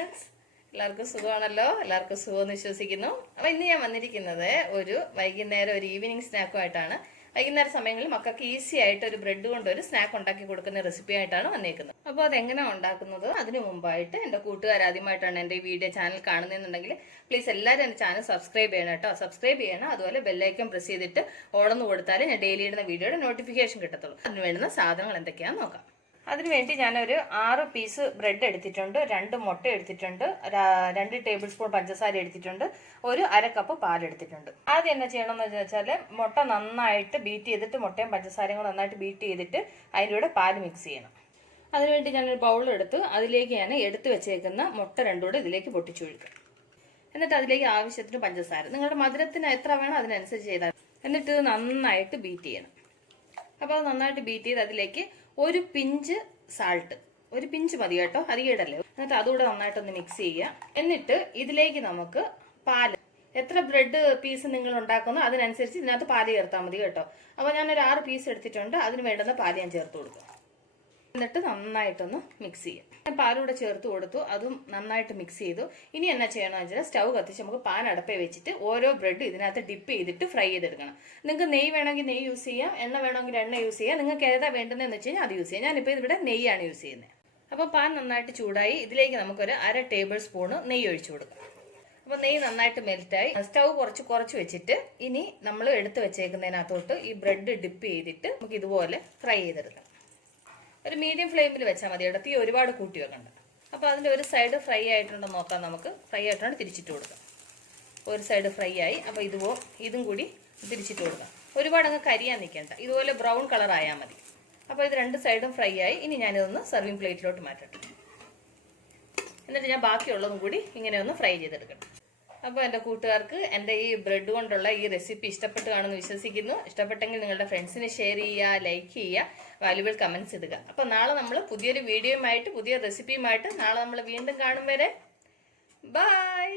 Friends, എല്ലാവർക്കും സുഖമാണല്ലോ? എല്ലാവർക്കും സുഖമെന്ന് വിശ്വസിക്കുന്നു. അപ്പോൾ ഇന്ന് ഞാൻ വന്നിരിക്കുന്നത് ഒരു വൈകുന്നേരം ഒരു ഈവനിങ് സ്നാക്കുമായിട്ടാണ്. വൈകുന്നേര സമയങ്ങളിൽ മക്കൾക്ക് ഈസി ആയിട്ട് ഒരു ബ്രെഡ് കൊണ്ട് ഒരു സ്നാക്ക് ഉണ്ടാക്കി കൊടുക്കുന്ന റെസിപ്പി ആയിട്ടാണ് വന്നേക്കുന്നത്. അപ്പോൾ അതെങ്ങനെയാണ് ഉണ്ടാക്കുന്നത് അതിനു മുമ്പായിട്ട് എൻ്റെ കൂട്ടുകാർ ആദ്യമായിട്ടാണ് എൻ്റെ ഈ വീഡിയോ ചാനൽ കാണുന്നതെന്നുണ്ടെങ്കിൽ പ്ലീസ് എല്ലാവരും എൻ്റെ ചാനൽ സബ്സ്ക്രൈബ് ചെയ്യണം കേട്ടോ. സബ്സ്ക്രൈബ് ചെയ്യണം. അതുപോലെ ബെല്ലൈക്കൺ പ്രസ് ചെയ്തിട്ട് ഓളന്ന് കൊടുത്താൽ ഞാൻ ഡെയിലി ഇടുന്ന വീഡിയോയുടെ നോട്ടിഫിക്കേഷൻ കിട്ടത്തുള്ളൂ. അതിന് വേണ്ടുന്ന സാധനങ്ങൾ എന്തൊക്കെയാണെന്ന് നോക്കാം. അതിനുവേണ്ടി ഞാനൊരു 6 പീസ് ബ്രെഡ് എടുത്തിട്ടുണ്ട്, 2 മുട്ട എടുത്തിട്ടുണ്ട്, 2 ടേബിൾ സ്പൂൺ പഞ്ചസാര എടുത്തിട്ടുണ്ട്, ഒരു 1/2 കപ്പ് പാലെടുത്തിട്ടുണ്ട്. ആദ്യം എന്നാ ചെയ്യണമെന്ന് വെച്ചാൽ മുട്ട നന്നായിട്ട് ബീറ്റ് ചെയ്തിട്ട്, മുട്ടയും പഞ്ചസാരയും കൂടെ നന്നായിട്ട് ബീറ്റ് ചെയ്തിട്ട് അതിൻ്റെ കൂടെ പാല് മിക്സ് ചെയ്യണം. അതിനുവേണ്ടി ഞാനൊരു ബൗളെടുത്ത് അതിലേക്ക് ഞാൻ എടുത്ത് വെച്ചേക്കുന്ന മുട്ട 2 കൂടെ ഇതിലേക്ക് പൊട്ടിച്ചു ഒഴിക്കും. എന്നിട്ട് അതിലേക്ക് ആവശ്യത്തിന് പഞ്ചസാര, നിങ്ങളുടെ മധുരത്തിന് എത്ര വേണം അതിനനുസരിച്ച് ചെയ്താൽ. എന്നിട്ട് ഇത് നന്നായിട്ട് ബീറ്റ് ചെയ്യണം. അപ്പോൾ അത് നന്നായിട്ട് ബീറ്റ് ചെയ്ത് അതിലേക്ക് ഒരു പിഞ്ച് സാൾട്ട്, ഒരു പിഞ്ച് മതി കേട്ടോ, അധികം ഇടല്ലേ. എന്നിട്ട് അതുകൂടെ നന്നായിട്ടൊന്ന് മിക്സ് ചെയ്യുക. എന്നിട്ട് ഇതിലേക്ക് നമുക്ക് പാല്, എത്ര ബ്രെഡ് പീസ് നിങ്ങൾ ഉണ്ടാക്കുന്നോ അതിനനുസരിച്ച് ഇതിനകത്ത് പാല് ചേർത്താൽ മതി കേട്ടോ. അപ്പോൾ ഞാനൊരു 6 പീസ് എടുത്തിട്ടുണ്ട്, അതിന് വേണ്ടുന്ന പാല് ഞാൻ ചേർത്ത് കൊടുക്കും. എന്നിട്ട് നന്നായിട്ടൊന്ന് മിക്സ് ചെയ്യാം. ഞാൻ പാലൂടെ ചേർത്ത് കൊടുത്തു, അതും നന്നായിട്ട് മിക്സ് ചെയ്തു. ഇനി എന്നാ ചെയ്യണമെന്ന് വെച്ചാൽ സ്റ്റൗ കത്തിച്ച് നമുക്ക് പാൻ അടപ്പേ വെച്ചിട്ട് ഓരോ ബ്രെഡ് ഇതിനകത്ത് ഡിപ്പ് ചെയ്തിട്ട് ഫ്രൈ ചെയ്തെടുക്കണം. നിങ്ങൾക്ക് നെയ്യ് വേണമെങ്കിൽ നെയ്യ് യൂസ് ചെയ്യാം, എണ്ണ വേണമെങ്കിൽ എണ്ണ യൂസ് ചെയ്യാം. നിങ്ങൾക്ക് ഏതാ വേണ്ടതെന്ന് വെച്ച് കഴിഞ്ഞാൽ അത് യൂസ് ചെയ്യാം. ഞാനിപ്പോൾ ഇവിടെ നെയ്യാണ് യൂസ് ചെയ്യുന്നത്. അപ്പോൾ പാൻ നന്നായിട്ട് ചൂടായി, ഇതിലേക്ക് നമുക്കൊരു 1/2 ടേബിൾ സ്പൂണ് നെയ്യ് ഒഴിച്ചു കൊടുക്കാം. അപ്പോൾ നെയ്യ് നന്നായിട്ട് മെൽറ്റായി. സ്റ്റൗ കുറച്ച് വെച്ചിട്ട് ഇനി നമ്മൾ എടുത്ത് വെച്ചേക്കുന്നതിനകത്തോട്ട് ഈ ബ്രെഡ് ഡിപ്പ് ചെയ്തിട്ട് നമുക്ക് ഇതുപോലെ ഫ്രൈ ചെയ്തെടുക്കാം. ഒരു മീഡിയം ഫ്ലെയിമിൽ വെച്ചാൽ മതി കേട്ടോ, തീ ഒരുപാട് കൂട്ടി വെക്കണ്ട. അപ്പോൾ അതിൻ്റെ ഒരു സൈഡ് ഫ്രൈ ആയിട്ടുണ്ടോ നോക്കാം. നമുക്ക് ഫ്രൈ ആയിട്ടാണ് തിരിച്ചിട്ട് കൊടുക്കാം. ഒരു സൈഡ് ഫ്രൈ ആയി, അപ്പോൾ ഇതും കൂടി തിരിച്ചിട്ട് കൊടുക്കാം. ഒരുപാട് അങ്ങ് കരിയാൻ നിൽക്കണ്ട, ഇതുപോലെ ബ്രൗൺ കളർ ആയാൽ മതി. അപ്പോൾ ഇത് 2 സൈഡും ഫ്രൈ ആയി. ഇനി ഞാനിതൊന്ന് സർവിങ് പ്ലേറ്റിലോട്ട് മാറ്റട്ടെ. എന്നിട്ട് ഞാൻ ബാക്കിയുള്ളതും കൂടി ഇങ്ങനെ ഒന്ന് ഫ്രൈ ചെയ്തെടുക്കണം. അപ്പോൾ എൻ്റെ കൂട്ടുകാർക്ക് എൻ്റെ ഈ ബ്രെഡ് കൊണ്ടുള്ള ഈ റെസിപ്പി ഇഷ്ടപ്പെട്ട് കാണുമെന്ന് വിശ്വസിക്കുന്നു. ഇഷ്ടപ്പെട്ടെങ്കിൽ നിങ്ങളുടെ ഫ്രണ്ട്സിന് ഷെയർ ചെയ്യുക, ലൈക്ക് ചെയ്യുക, വാല്യുബിൾ കമൻറ്റ്സ് ഇടുക. അപ്പോൾ നാളെ നമ്മൾ പുതിയൊരു വീഡിയോയുമായിട്ട്, പുതിയ റെസിപ്പിയുമായിട്ട് നാളെ നമ്മൾ വീണ്ടും കാണും വരെ ബൈ.